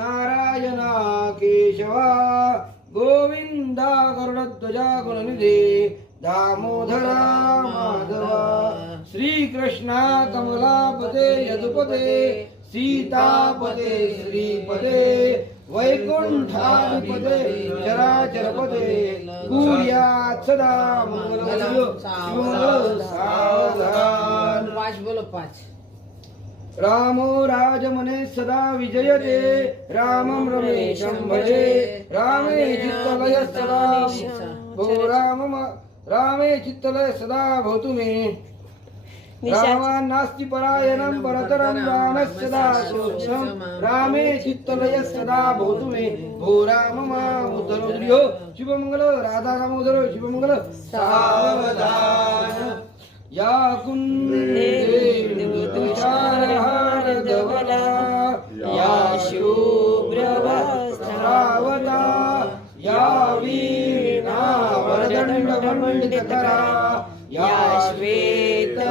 नारायणा केशवा गोविंदा गरुडध्वजा गुणनिधे दामोदरा माधवा श्रीकृष्णा कमलापते यदुपते सीतापते श्रीपते वैकुंठाधिपते चराचरपते कुर्यात् सदा मंगलम सावधान। बोलो 5 रामो राजमने सदा विजयते रामं रमेशं भजे रामे चित्तलय सदा भो रामे चित्तलय सदा भवतु मे रामान् नास्ति परायणं परतरं रामस्य सदा सोत्सं रामे चित्तलय सदा भवतु मे भो राम मामुदरो शुभमंगल राधा दामोदर शुभमंगल सावधान। या कुंदेन्दुतुषारहारधवला या शुभ्रवस्त्रावता या वीणावरदण्डमण्डितकरा या श्वेतपद्मासना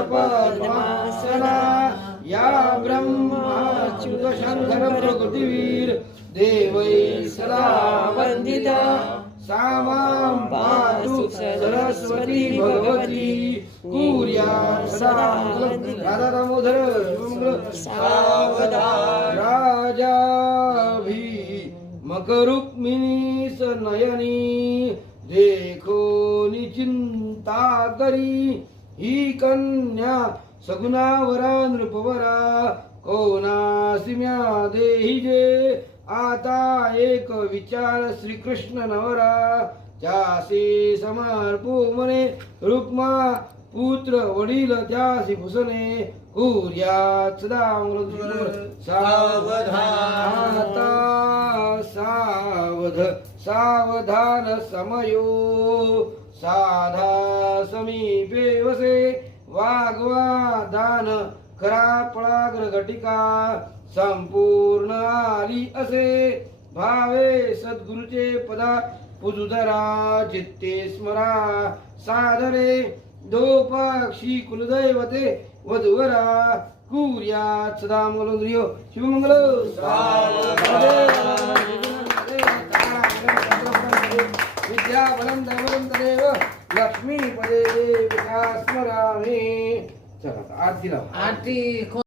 या ब्रह्माच्युतशङ्करप्रकृतिवीर देवै सदा वन्दिता सा मां पातु सरस्वती भगवती कुर्यात् सदा राधा दामोदर सावधान। राजाभी मकरुक्मिणी सनयनी देखो निचिंता करी ही कन्या सगुणावरा नृपवरा कोणासिम्या देही जे आता एक विचार श्रीकृष्ण नवरा त्यासी समर्पू मने रुक्मा पुत्र वडील त्यासी भूषणे कुर्यात् सदा सावधान। सावधान समयो साधा समीपे वसे वाग्वादान खरा पळाग्र घटिका संपूर्ण आली असे भावे सद्गुरुचे पदा पुजुधरा चित्ते स्मरा सादरे दोपाक्षी कुलदैवते वधुवरा कुर्यात् सदा मंगलोदरियो शुभमंगल विद्या बलं धर्मं तदेव लक्ष्मी पदे विकास स्मरामि। चला आरती लावा। आरती